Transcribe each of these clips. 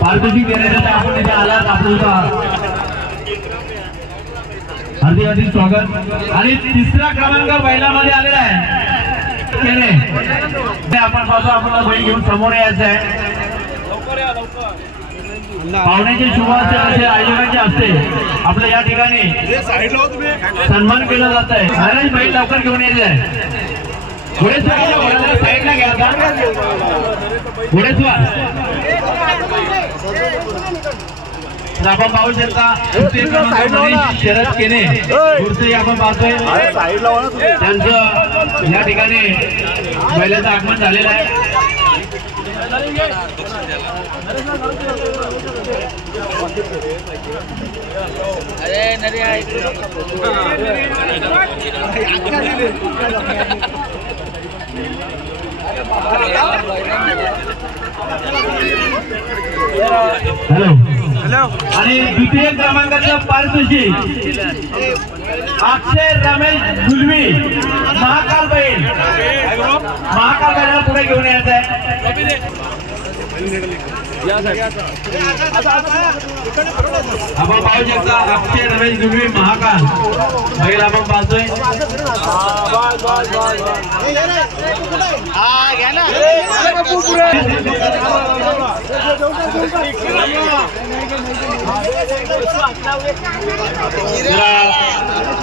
पारितोषिक देण्यासाठी आपण इथे आलात, आपलं हार्दिक हार्दिक स्वागत। आणि तिसरा क्रमांक बैलामध्ये आलेला आहे आपण पाहतो, आपल्याला बैल घेऊन समोर यायचं आहे। पाहुण्याचे शुभारंभ असे आयोजकांचे असते आपल्या या ठिकाणी सन्मान केला जात आहे। महाराज बैल लवकर घेऊन यायचे आहे। घोडेस्वार साईडला घ्या, घोडेस्वार आपण पाहू शकता शरद केने गुरुचे आपण पाहतोय, त्यांचं या ठिकाणी बैलाचं आगमन झालेलं आहे। हॅलो, आणि द्वितीय क्रमांकाचं पारितोषिक अक्षय रमेश गुलवी महाकाल बैल, महाकाल बैलाला पुढे घेऊन यायचं आहे। आपण पाहू शकता अक्षय रमेश गुलवी महाकाल बैल आपण पाहतोय।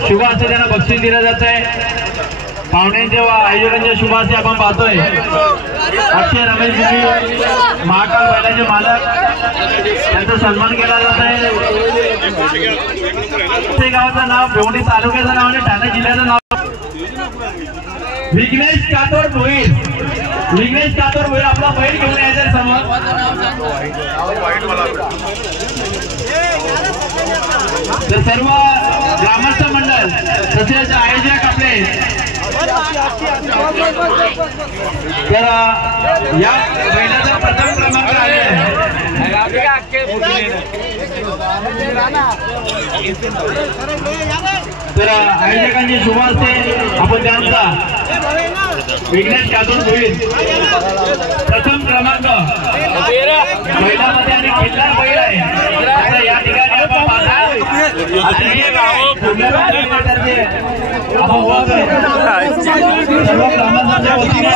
शुभ असं त्यांना बक्षीस दिलं जात आहे। पाहुण्यांच्या व आयोजकांच्या शुभार्थी आपण पाहतोय अक्षय रमेश गुलवी महाकाल बैलाचे मालक, त्यांचा सन्मान केला जात आहे। ते गावाचं नाव, भेवंडी तालुक्याचं नाव आणि ठाणे जिल्ह्याचं नाव विघ्नेश कातोड भोईर। विघ्नेश कातोड भोईर आपला बैल घेऊन यायचं समोर। तर सर्व ग्रामस्थ मंडळ तसेच आयोजक आपले, तर या बैलाचा प्रथम क्रमांक आले आहे। तर आयोजकांचे शुभार्थे आपण त्यांचा विघ्नेश कातोड भोईर प्रथम क्रमांक बैलामध्ये आणि खिल्लार बैल आहे। आता या ठिकाणी आपण पाहता सर्व ग्रामस्थांच्या वतीने